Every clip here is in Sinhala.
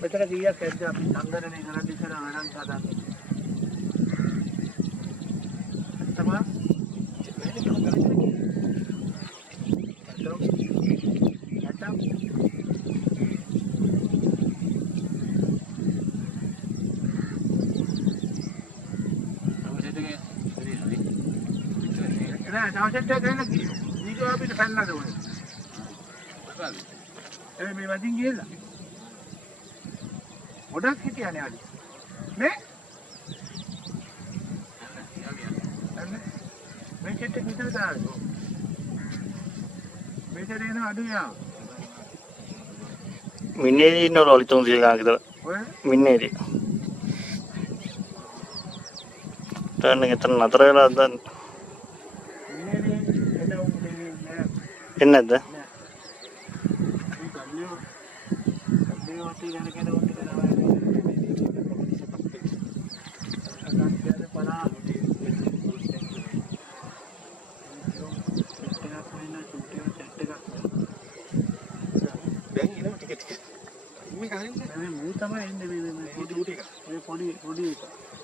betul dia kerja anggaran ini karena di sana orang kata sama nah sama saya kan lagi ni tu habis fan lah tu මේ වදින් ගිහලා ගොඩක් හිටියානේ අලි මේ මේ චෙට් එක විතර දාලා මේකේ එන අඩුයා මින්නේදී ඉන්නවලු අලි 300 ගානක් විතර ඔය මින්නේදී ටර්න් එක එතන නතර වෙලා දැන් මින්නේදී එන උදේ එන්නේ නැද්ද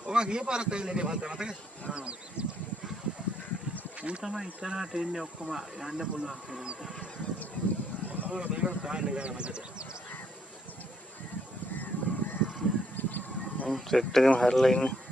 ඔවා ගිය පාරක් ඇවිල්ලා ඉන්නේ මන්ට මතකද? ආ. ඌ තමයි ඉස්සරහට එන්නේ ඔක්කොම යන්න පුළුවන් කියලා. ඔව් මේක දාන්න ගාන මතකද? සෙට් එකම හැරලා ඉන්නේ